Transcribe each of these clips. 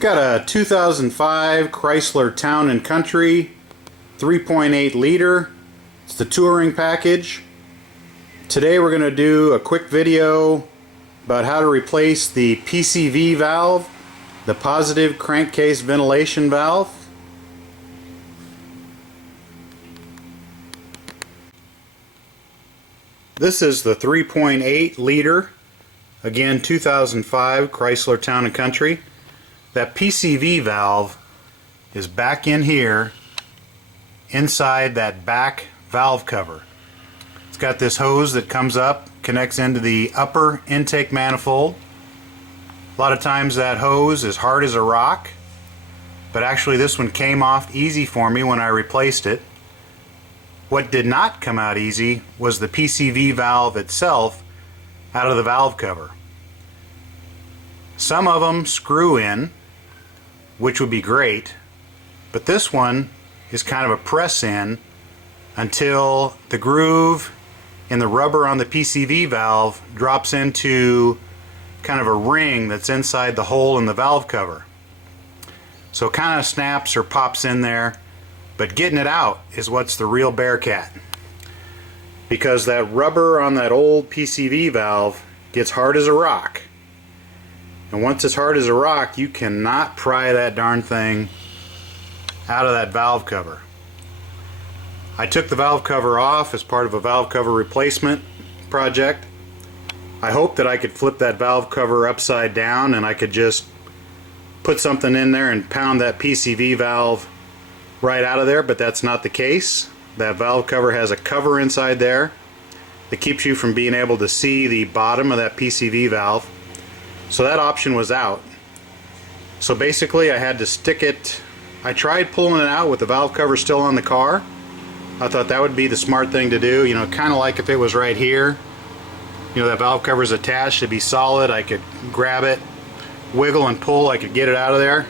Got a 2005 Chrysler Town Country 3.8 liter. It's the touring package. Today we're going to do a quick video about how to replace the PCV valve, the positive crankcase ventilation valve. This is the 3.8 liter, again 2005 Chrysler Town Country. That PCV valve is back in here inside that back valve cover. It's got this hose that comes up, connects into the upper intake manifold. A lot of times that hose is hard as a rock, but actually this one came off easy for me when I replaced it. What did not come out easy was the PCV valve itself out of the valve cover. Some of them screw in, which would be great, but this one is kind of a press in until the groove in the rubber on the PCV valve drops into kind of a ring that's inside the hole in the valve cover. So it kind of snaps or pops in there, but getting it out is what's the real bear cat, because that rubber on that old PCV valve gets hard as a rock. And once it's hard as a rock, you cannot pry that darn thing out of that valve cover. I took the valve cover off as part of a valve cover replacement project. I hoped that I could flip that valve cover upside down and I could just put something in there and pound that PCV valve right out of there, but that's not the case. That valve cover has a cover inside there that keeps you from being able to see the bottom of that PCV valve. So that option was out. So basically I had to stick it. I tried pulling it out with the valve cover still on the car. I thought that would be the smart thing to do, you know, kind of like if it was right here. You know, that valve cover is attached, it'd be solid, I could grab it, wiggle and pull, I could get it out of there.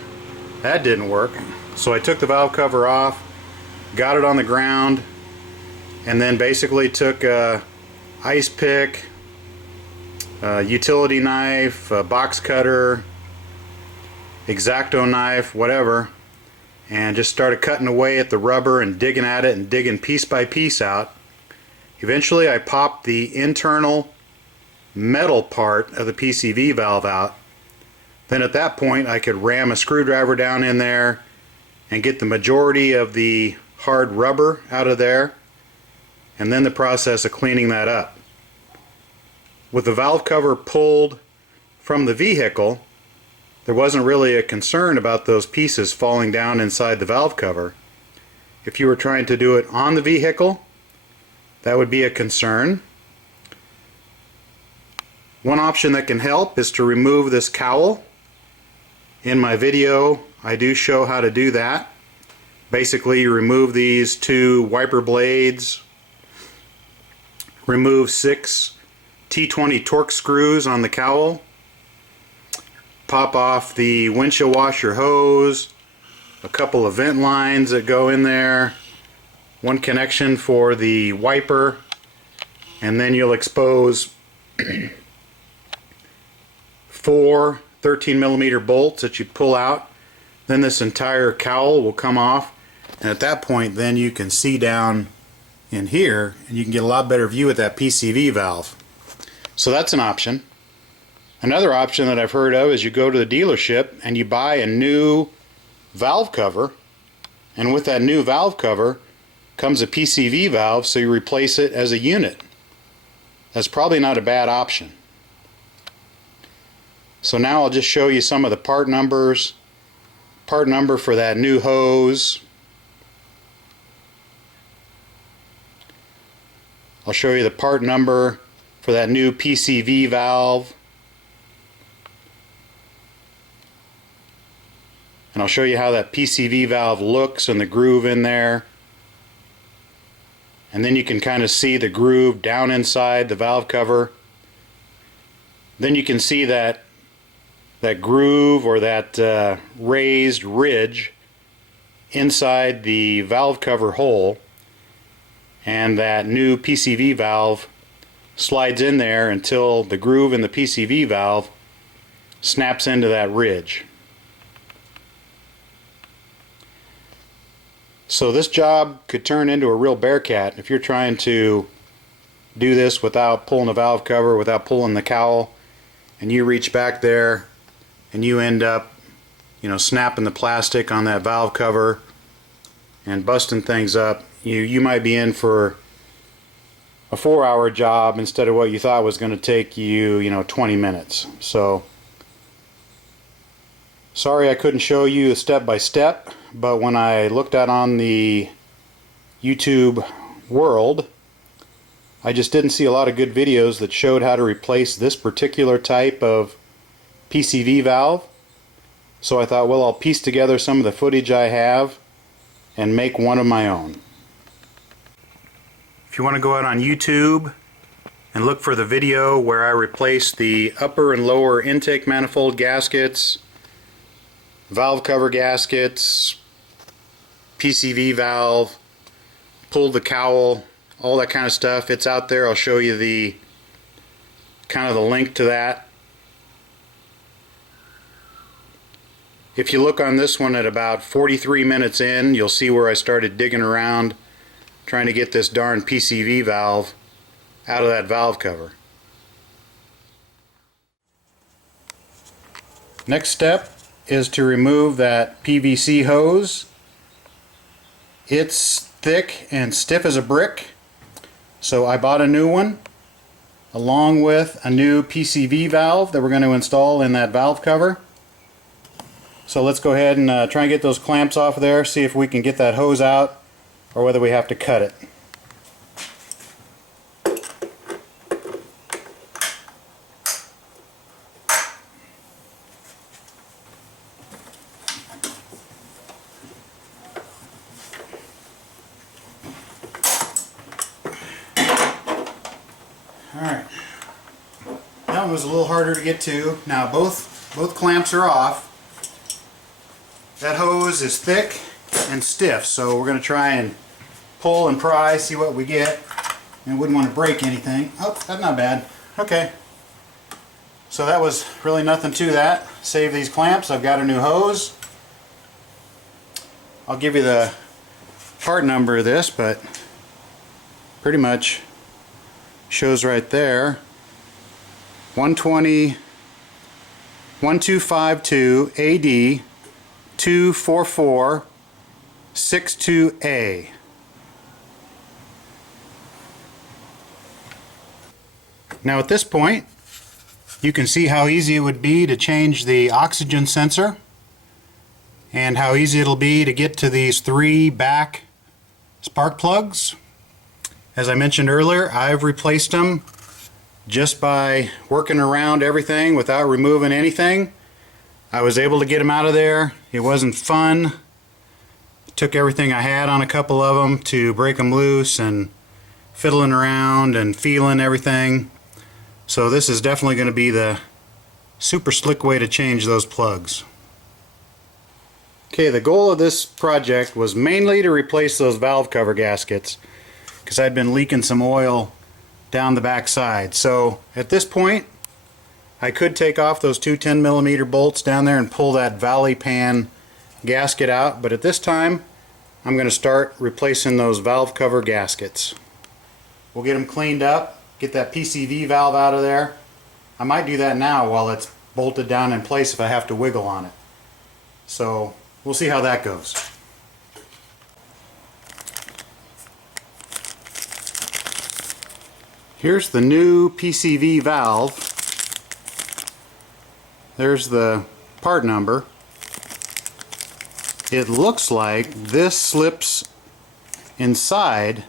That didn't work. So I took the valve cover off, got it on the ground, and then basically took a ice pick, a utility knife, a box cutter, X-Acto knife, whatever, and just started cutting away at the rubber and digging at it and digging piece by piece out. Eventually I popped the internal metal part of the PCV valve out. Then at that point I could ram a screwdriver down in there and get the majority of the hard rubber out of there, and then the process of cleaning that up. With the valve cover pulled from the vehicle, there wasn't really a concern about those pieces falling down inside the valve cover. If you were trying to do it on the vehicle, that would be a concern. One option that can help is to remove this cowl. In my video I do show how to do that. Basically you remove these two wiper blades, remove 6 T20 torque screws on the cowl, pop off the windshield washer hose, a couple of vent lines that go in there, one connection for the wiper, and then you'll expose 4 13mm bolts that you pull out. Then this entire cowl will come off, and at that point then you can see down in here and you can get a lot better view at that PCV valve. So that's an option. Another option that I've heard of is you go to the dealership and you buy a new valve cover, and with that new valve cover comes a PCV valve, so you replace it as a unit. That's probably not a bad option. So now I'll just show you some of the part numbers. Part number for that new hose. I'll show you the part number for that new PCV valve. And I'll show you how that PCV valve looks and the groove in there. And then you can kind of see the groove down inside the valve cover. Then you can see that groove or that raised ridge inside the valve cover hole, and that new PCV valve slides in there until the groove in the PCV valve snaps into that ridge. So this job could turn into a real bearcat if you're trying to do this without pulling the valve cover, without pulling the cowl, and you reach back there and you end up, snapping the plastic on that valve cover and busting things up. You might be in for a 4-hour job instead of what you thought was going to take you, 20 minutes. So sorry I couldn't show you step by step, but when I looked at on the YouTube world, I just didn't see a lot of good videos that showed how to replace this particular type of PCV valve. So I thought, well, I'll piece together some of the footage I have and make one of my own. If you want to go out on YouTube and look for the video where I replace the upper and lower intake manifold gaskets, valve cover gaskets, PCV valve, pulled the cowl, all that kind of stuff, it's out there. I'll show you the link to that. If you look on this one at about 43 minutes in, you'll see where I started digging around trying to get this darn PCV valve out of that valve cover. Next step is to remove that PVC hose. It's thick and stiff as a brick, so I bought a new one along with a new PCV valve that we're going to install in that valve cover. So let's go ahead and try and get those clamps off of there, see if we can get that hose out or whether we have to cut it. Alright, that one was a little harder to get to. Now both clamps are off. That hose is thick and stiff, so we're going to try and pull and pry, see what we get, and wouldn't want to break anything. Oh, that's not bad. Okay, so that was really nothing to that. Save these clamps. I've got a new hose. I'll give you the part number of this, but pretty much shows right there. 120 1252 AD 24462A. Now at this point you can see how easy it would be to change the oxygen sensor and how easy it'll be to get to these 3 back spark plugs. As I mentioned earlier, I've replaced them just by working around everything without removing anything. I was able to get them out of there. It wasn't fun. It took everything I had on a couple of them to break them loose and fiddling around and feeling everything. So this is definitely going to be the super slick way to change those plugs. Okay, the goal of this project was mainly to replace those valve cover gaskets because I'd been leaking some oil down the back side. So at this point I could take off those two 10mm bolts down there and pull that valley pan gasket out, but at this time I'm going to start replacing those valve cover gaskets. We'll get them cleaned up, get that PCV valve out of there. I might do that now while it's bolted down in place if I have to wiggle on it. So we'll see how that goes. Here's the new PCV valve. There's the part number. It looks like this slips inside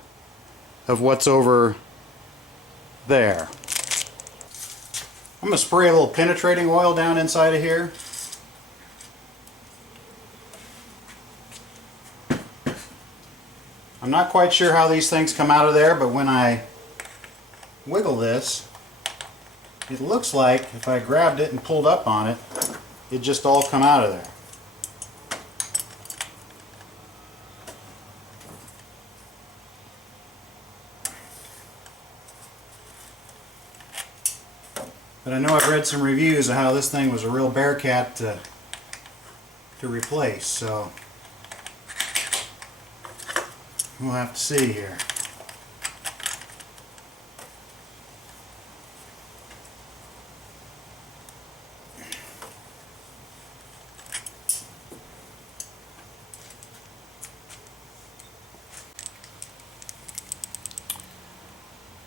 of what's over there. I'm going to spray a little penetrating oil down inside of here. I'm not quite sure how these things come out of there, but when I wiggle this, it looks like if I grabbed it and pulled up on it, it'd just all come out of there. But I know I've read some reviews of how this thing was a real bearcat to replace, so We'll have to see here.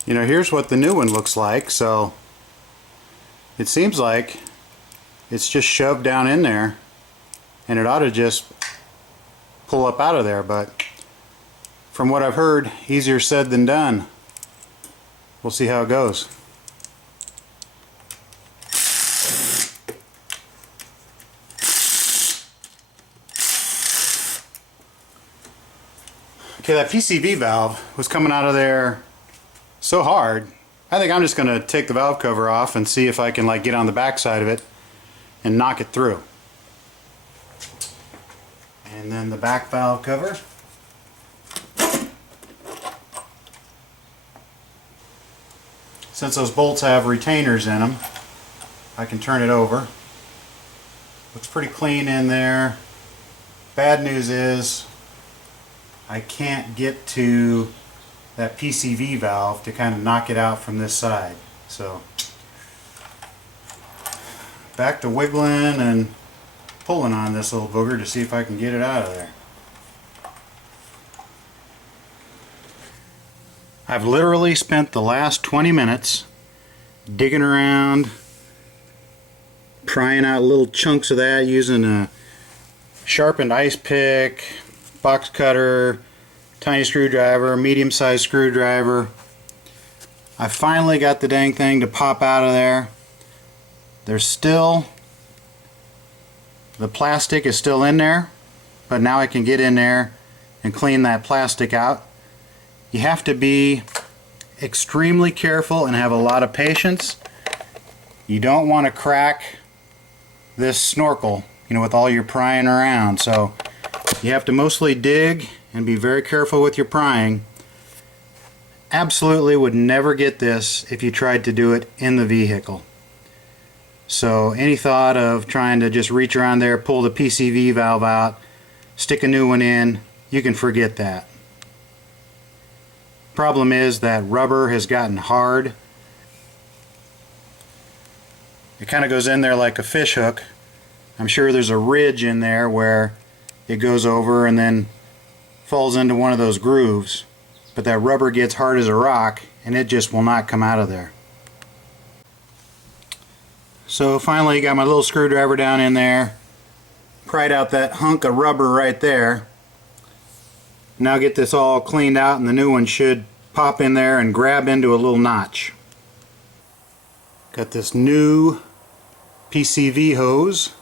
You know, here's what the new one looks like. So it seems like it's just shoved down in there, and it ought to just pull up out of there, but from what I've heard, easier said than done. We'll see how it goes. Okay, that PCV valve was coming out of there so hard. I think I'm just going to take the valve cover off and see if I can get on the back side of it and knock it through. And then the back valve cover. Since those bolts have retainers in them, I can turn it over. Looks pretty clean in there. Bad news is I can't get to that PCV valve to kind of knock it out from this side. So back to wiggling and pulling on this little booger to see if I can get it out of there. I've literally spent the last 20 minutes digging around, prying out little chunks of that using a sharpened ice pick, box cutter, tiny screwdriver, medium-sized screwdriver. I finally got the dang thing to pop out of there. There's still, the plastic is still in there, but now I can get in there and clean that plastic out. You have to be extremely careful and have a lot of patience. You don't want to crack this snorkel, you know, with all your prying around. So you have to mostly dig and be very careful with your prying. Absolutely would never get this if you tried to do it in the vehicle. So any thought of trying to just reach around there, pull the PCV valve out, stick a new one in, you can forget that. Problem is that rubber has gotten hard. It kind of goes in there like a fish hook. I'm sure there's a ridge in there where it goes over and then falls into one of those grooves, but that rubber gets hard as a rock and it just will not come out of there. So finally got my little screwdriver down in there, pried out that hunk of rubber right there. Now get this all cleaned out and the new one should pop in there and grab into a little notch. Got this new PCV hose.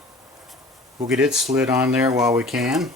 We'll get it slid on there while we can.